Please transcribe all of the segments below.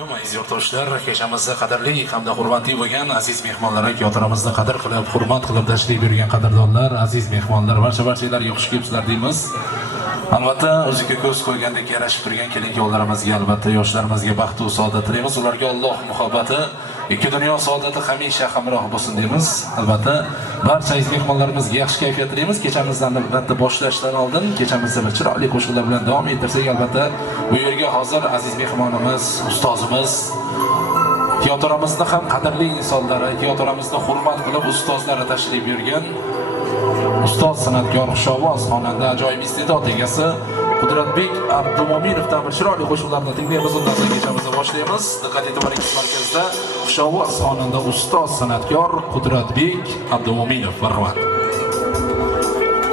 alaykum aziz yurtdoshlar, kechamizni qadrli hamda hurmatli bo'lgan aziz mehmonlar, yotiramizni qadr qilib, hurmat qilib tashrif buyurgan qadrdonlar, aziz mehmonlar, barchalarga xush kelibsizlar deymiz. Albatta, o'ziga ko'z qo'ygandek yarashib turgan kelin-kuyovlarimizga, albatta yoshlarimizga baxt va saodat tilaymiz. Ularga Alloh muhabbati, ikki dunyo saodati hamisha hamroh bo'lsin deymiz. Albatta, barcha aziz mehmonlarimizga yaxshi kayfiyat tilaymiz. Kechamizni albatta boshlashdan oldin kechamizni bir chiroyli qo'shiqlar bilan davom ettirsak, albatta bu yerga hozir aziz mehmonimiz, ustozimiz, teatrimizni ham qadrli insonlari, teatrimizni hurmat qilib ustozlari tashrif buyurgan ustoz, san'atkor, xushovoz, xonanda, ajoyib iste'dod egasi Qudratbek Abdumominovdan bir chiroyli qo'shiqlarni tinglaymiz. Undan so'ng kechamizni boshlaymiz. Diqqat e'tiboringiz markazida xushovoz, xonanda, ustoz, san'atkor Qudratbek Abdumominov. Marhamat.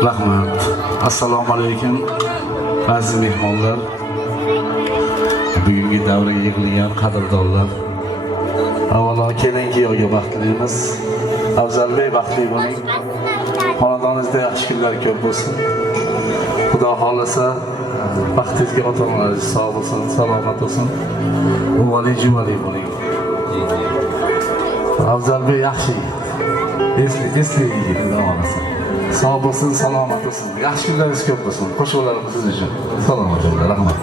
Rahmat. Assalomu alaykum aziz mehmonlar, bugungi davraga yig'ilgan qadrdonlar. Avvalo kelin-kuyovga baxt tilaymiz. Afzalbek baxtli bo'ling. Xonadoningizda yaxshi kunlar ko'p bo'lsin. Xudo xolasa baxtingizga ota-onalaringiz sog' bo'lsin, salomat bo'lsin. O'g'li juvali bo'ling. Afzalbek yaxshi. Esli xudo xolasa. Sog' bo'lsin, salomat bo'lsin. Yaxshi kunlaringiz ko'p bo'lsin. Qo'shiqlarimiz siz uchun. Salomat bo'ling. Rahmat.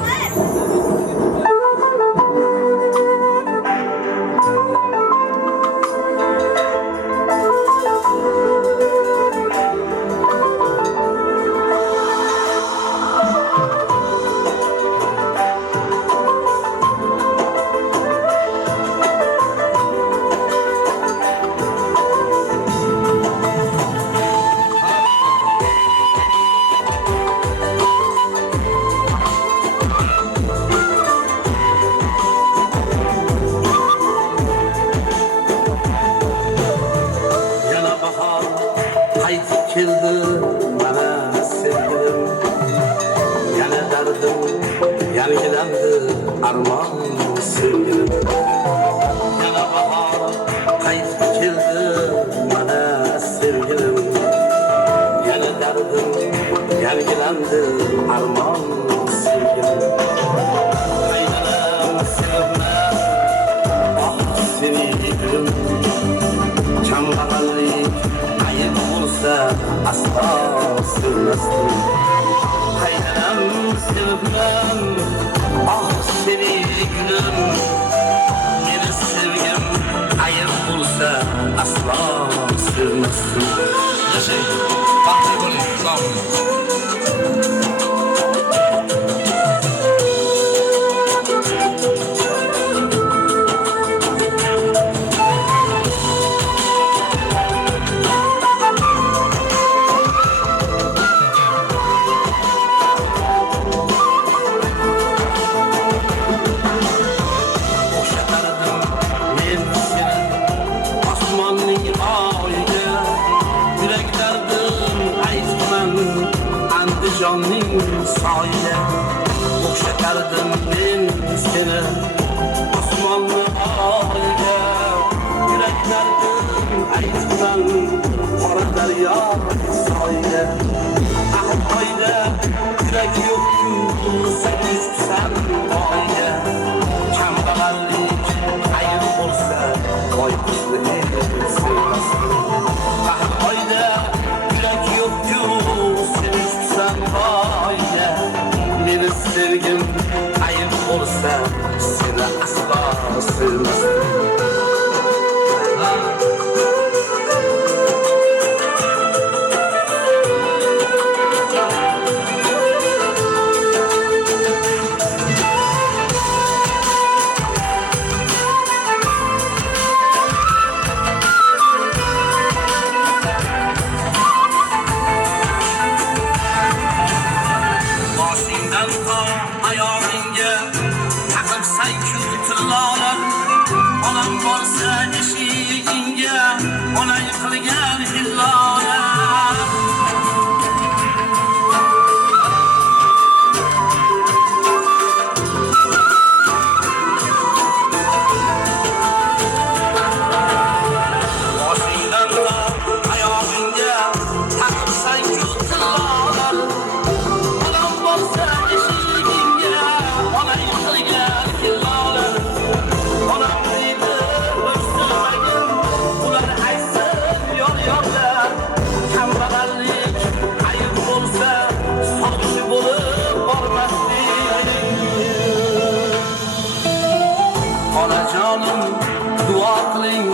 dua qiling,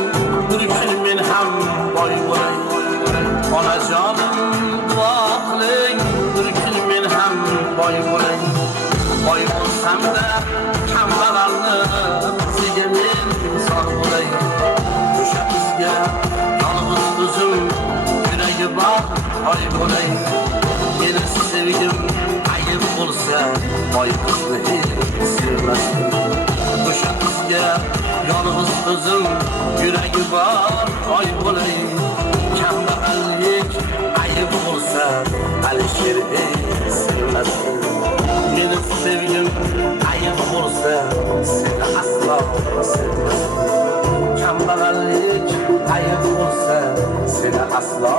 bir kun men ham boy bo'lay. Onajonim dua qiling, bir kun men ham boy bo'lay. Boy bo'lsam-da kambag'alni sizga men misol bo'lay. O'sha bizga yolg'iz o'zim yuragi bor boy bo'lay. Meni sevgim ayib bo'lsa, boy qizni hech sevmasdim. O'sha qizga yolg'iz o'zim yuragi bor boy bo'lay. Kambag'allik ayib bo'lsa, Alisher hech sevmasdim. Meni sevgim ayib bo'lsa, seni aslo sevmasdim. Kambag'allik ayib bo'lsa, seni aslo